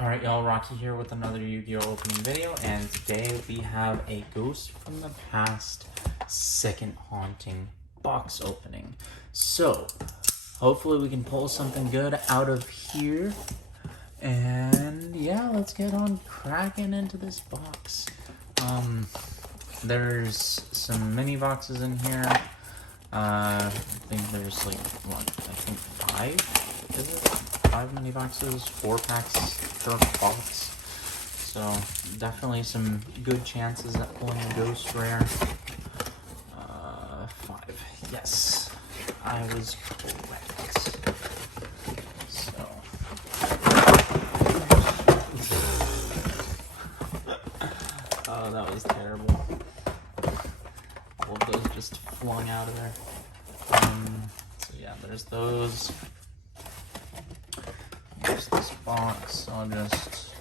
Alright y'all, Rocky here with another Yu-Gi-Oh! Opening video, and today we have a Ghost from the Past second haunting box opening. So, hopefully we can pull something good out of here. And yeah, let's get on cracking into this box. There's some mini boxes in here. I think there's like, what, I think 5? Is it? 5 mini boxes, 4 packs per box. So definitely some good chances at pulling a ghost rare. 5. Yes, I was correct. So oh, that was terrible. All of those just flung out of there. So yeah, there's those. Here's this box. I'll just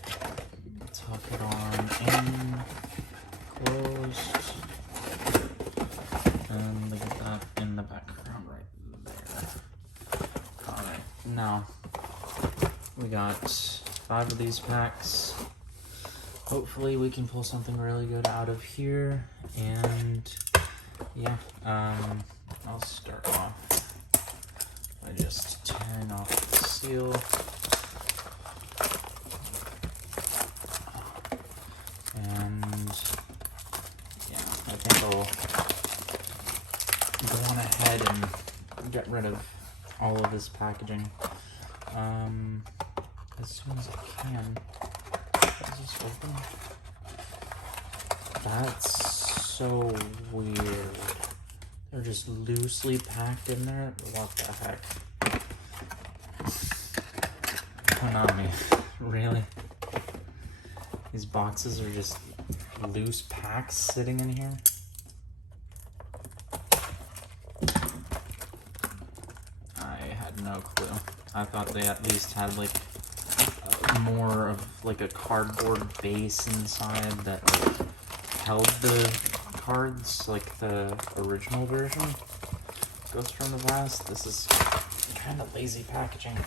tuck it on in, closed, and look at that in the background right there. Alright, now we got 5 of these packs. Hopefully we can pull something really good out of here, and yeah, I'll start off by just tearing off the seal. And yeah, I think I'll go on ahead and get rid of all of this packaging as soon as I can. Is this open? That's so weird. They're just loosely packed in there. What the heck? Konami, really? These boxes are just loose packs sitting in here. I had no clue. I thought they at least had like more of like a cardboard base inside that like held the cards, like the original version. Ghost from the Past. This is kind of lazy packaging.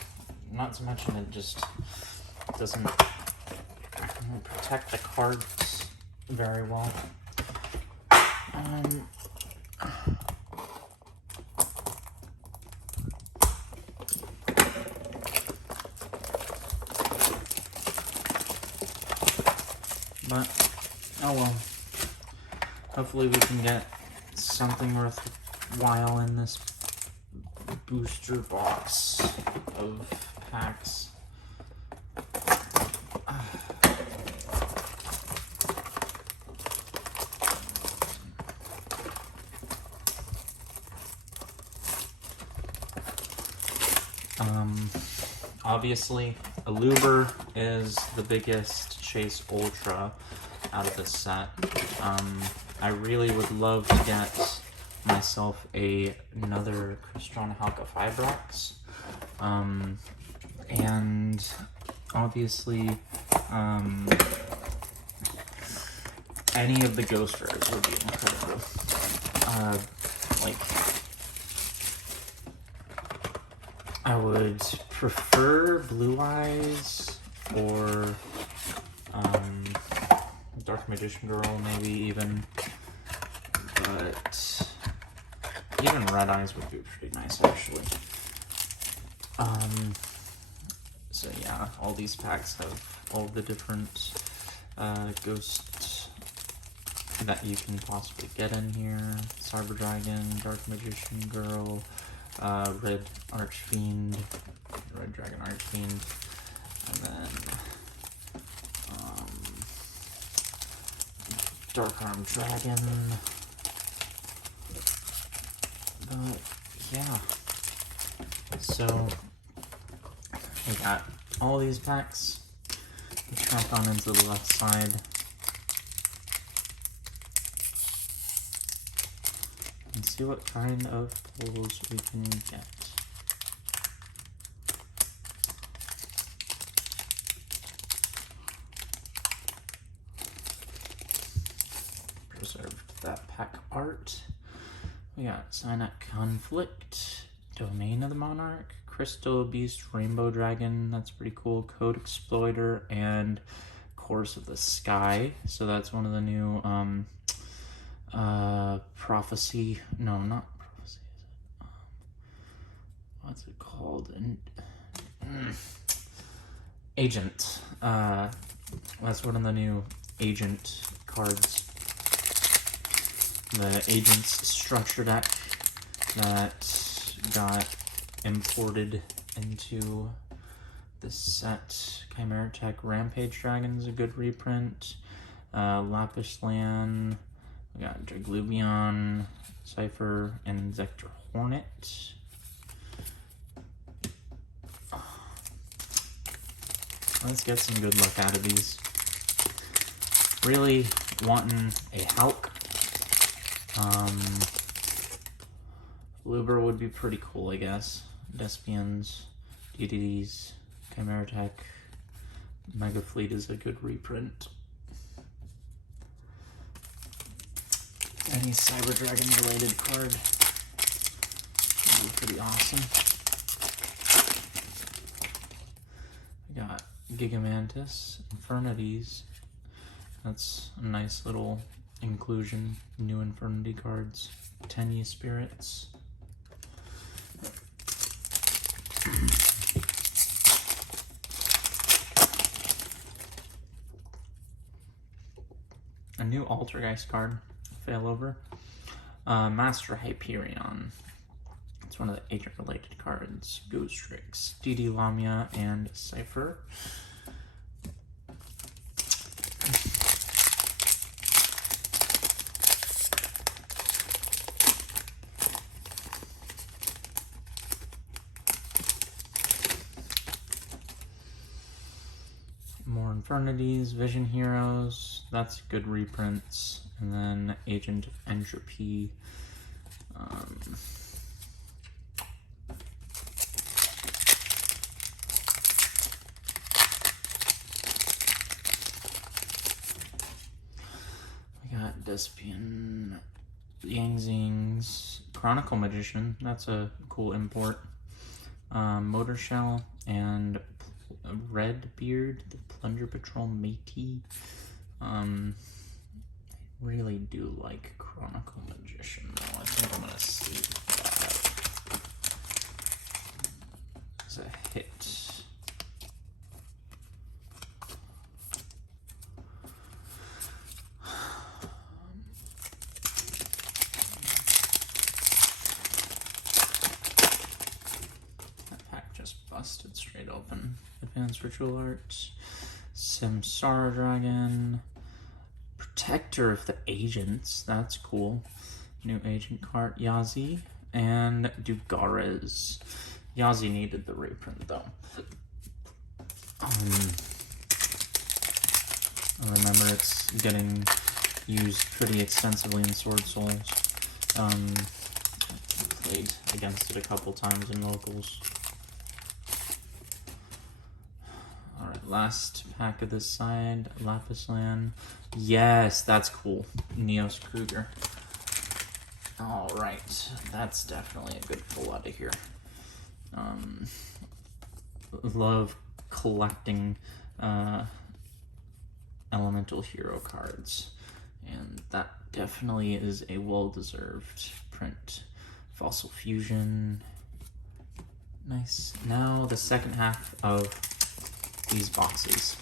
Not to mention it just doesn't protect the cards very well. But oh well. Hopefully we can get something worthwhile in this booster box of packs. Obviously, Aluber is the biggest Chase Ultra out of this set. I really would love to get myself another Crystron Halka Fibrox. And obviously, any of the Ghost Rares would be incredible. Like, I would prefer Blue Eyes or Dark Magician Girl, maybe even, but even Red Eyes would be pretty nice actually. So yeah, all these packs have all the different ghosts that you can possibly get in here. Cyber Dragon, Dark Magician Girl, Red Archfiend, Red Dragon Archfiend, and then Dark Arm Dragon. But yeah, so we got all these packs. Let's jump on into the left side and see what kind of pulls we can get. Preserved that pack art. We got Signet Conflict, Domain of the Monarch, Crystal Beast, Rainbow Dragon, that's pretty cool. Code Exploiter, and Course of the Sky. So that's one of the new Prophecy. No, not Prophecy. Is it? What's it called? Agent. That's one of the new Agent cards. The Agent's structure deck that got imported into the set. Chimera Tech Rampage Dragon is a good reprint. Lapis Land. We got Draglubion, Cypher, and Zector Hornet. Let's get some good luck out of these. Really wanting a Hulk. Luber would be pretty cool, I guess. Despians, DDDs, Chimera Tech, Megafleet is a good reprint. Any Cyber Dragon related card would be pretty awesome. We got Gigamantis, Infernities. That's a nice little inclusion. New Infernity cards. Tenya Spirits. A new Altergeist card. Failover. Master Hyperion. It's one of the agent-related cards. Ghost Tricks, DD Lamia, and Cypher. More Infernities, Vision Heroes. That's good reprints. And then Agent of Entropy. We got Despian, Yangzings, Chronicle Magician. That's a cool import. Motor Shell and Redbeard, the Plunger Patrol Métis. I really do like Chronicle Magician though. I think I'm gonna save that as a hit. That pack just busted straight open. Advanced Ritual Arts, Samsara Dragon, Protector of the Agents, that's cool. New agent card, Yazi, and Dugares. Yazi needed the reprint though. I remember it's getting used pretty extensively in Sword Souls. Played against it a couple times in locals. Alright, last pack of this side, Lapis Land. Yes, that's cool. Neos Kruger. Alright, that's definitely a good pull out of here. Love collecting elemental hero cards, and that definitely is a well-deserved print. Fossil Fusion. Nice. Now the second half of these boxes.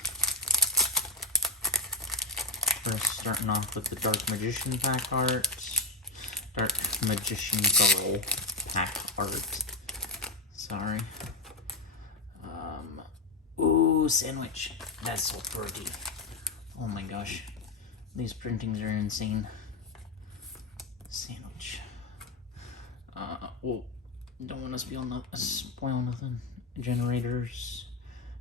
First, starting off with the Dark Magician pack art. Dark Magician Girl pack art. Sorry. Ooh, sandwich. That's so pretty. Oh my gosh. These printings are insane. Sandwich. Oh, don't want to spoil nothing. Generators.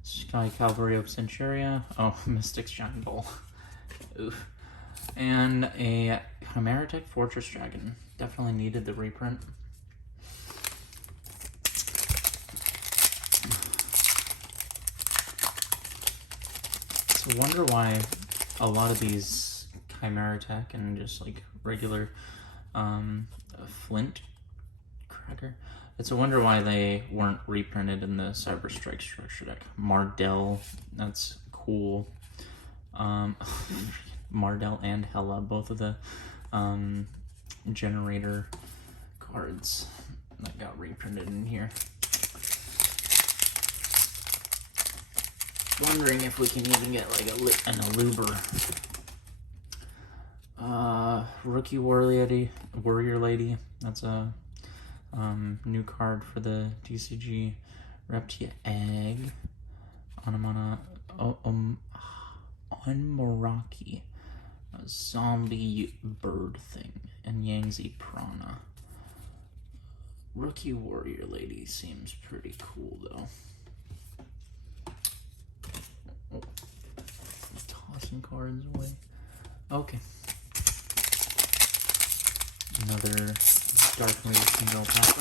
Sky Cavalry of Centuria. Oh, Mystic's Giant Ball. Oof. And a Chimera Tech Fortress Dragon. Definitely needed the reprint. So I wonder why a lot of these Chimera Tech and just like regular Flint Cracker It's a wonder why they weren't reprinted in the Cyber Strike structure deck. Mardell, that's cool. Mardell and Hela, both of the generator cards that got reprinted in here. Wondering if we can even get like an Aluber. Rookie Warrior Lady. That's a new card for the DCG. Reptia Egg. Onmoraki. A zombie bird thing. And Yangtze Prana. Rookie Warrior Lady seems pretty cool though. Oh, tossing cards away. Okay. Another Dark Magician Girl pack.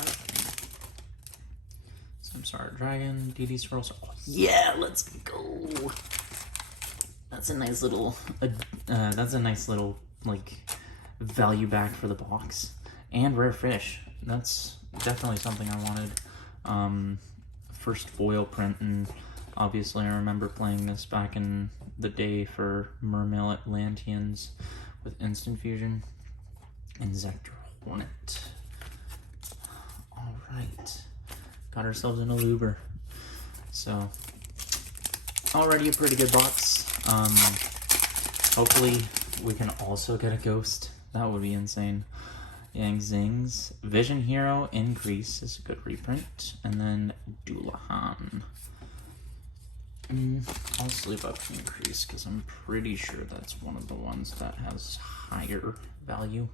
Samsara Dragon, DD Swirls. Oh, yeah, let's go. That's a nice little. Like value back for the box and rare fish. That's definitely something I wanted. First foil print, and obviously I remember playing this back in the day for Mermail Atlanteans with Instant Fusion. Inzector Hornet. Alright. Got ourselves an Aluber. So, already a pretty good box. Hopefully we can also get a Ghost. That would be insane. Yang Zings. Vision Hero Increase is a good reprint. And then Doulahan. I'll sleep up Increase because I'm pretty sure that's one of the ones that has higher value.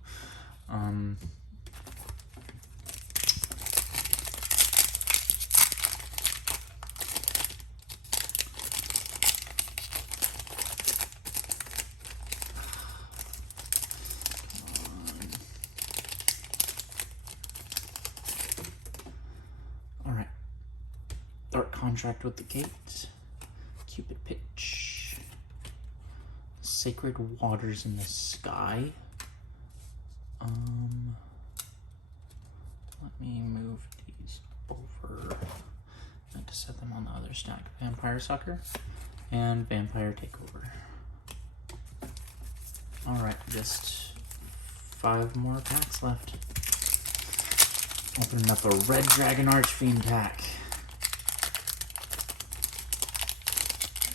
Alright. Dark Contract with the Gate. Cupid Pitch. Sacred Waters in the Sky. Let me move these over. I have to set them on the other stack. Vampire Sucker and Vampire Takeover. Alright, just 5 more packs left. Opening up a Red Dragon Archfiend pack.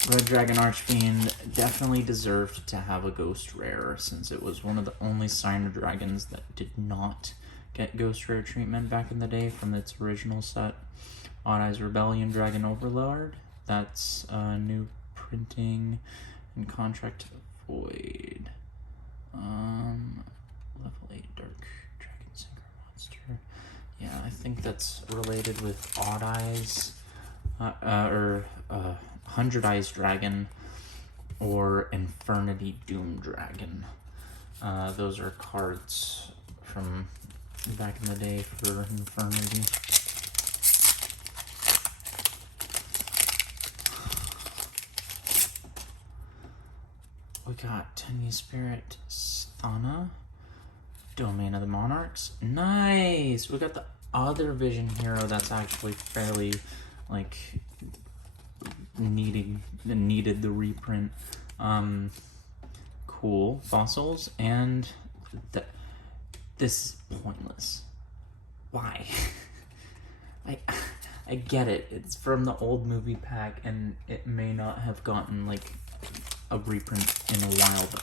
Red Dragon Archfiend definitely deserved to have a Ghost Rare, since it was one of the only Signer Dragons that did not get Ghost Rare treatment back in the day from its original set. Odd Eyes Rebellion Dragon Overlord. That's new printing and Contract Void. Level 8 Dark Dragon Synchro Monster. Yeah, I think that's related with Odd Eyes. 100 Eyes Dragon or Infernity Doom Dragon. Those are cards from back in the day for Infernity. We got Tiny Spirit Sthana, Domain of the Monarchs. Nice! We got the other Vision Hero that's actually fairly, like, needed the reprint. Cool. Fossils, and this is pointless. Why? I get it. It's from the old movie pack, and it may not have gotten, like, a reprint in a while, but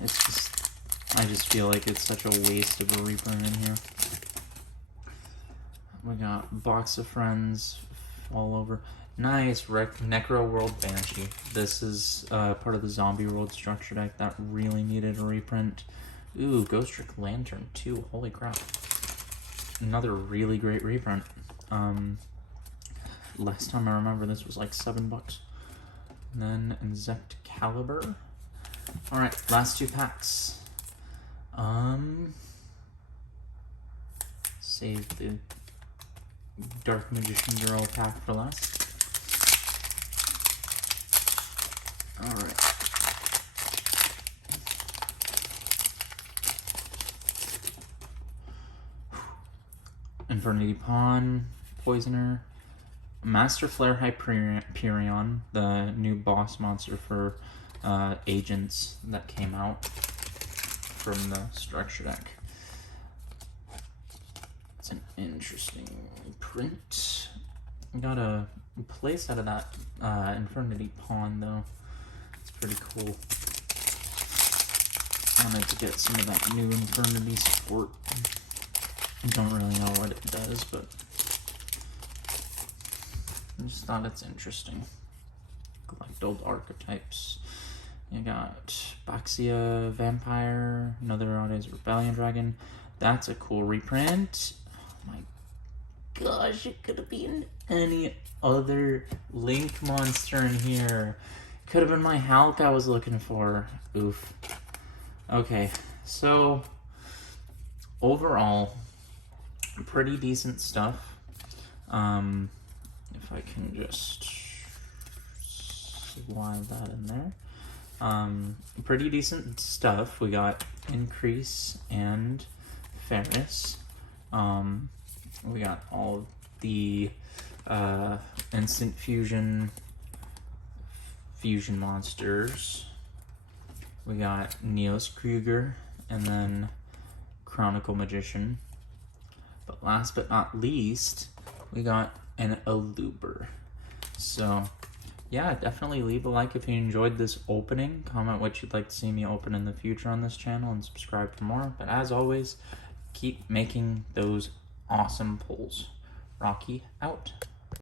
it's just, I just feel like it's such a waste of a reprint in here. We got Box of Friends all over. Nice. Necro World Banshee. This is part of the Zombie World structure deck that really needed a reprint. Ooh, Ghost Trick Lantern too. Holy crap. Another really great reprint. Last time I remember this was like $7. And then Inzect Caliber. Alright, last 2 packs. Save the Dark Magician Girl pack for last. Alright. Infernal Pawn, Poisoner, Master Flare Hyperion, the new boss monster for agents that came out from the structure deck. It's an interesting print. Got a place out of that Infernity Pawn though. It's pretty cool. Wanted to get some of that new Infernity support. I don't really know what it does, but I just thought it's interesting. Collect old archetypes. You got Baxia Vampire, another Auda's Rebellion Dragon. That's a cool reprint. Oh my gosh, it could have been any other Link monster in here. Could have been my Hulk I was looking for. Oof. Okay, so overall, pretty decent stuff. If I can just slide that in there. Pretty decent stuff. We got Increase and Ferris. We got all of the instant fusion monsters. We got Neos Kruger and then Chronicle Magician. But last but not least, we got an Aluber. So yeah, definitely leave a like if you enjoyed this opening. Comment what you'd like to see me open in the future on this channel and subscribe for more. But as always, keep making those awesome pulls. Rocky out.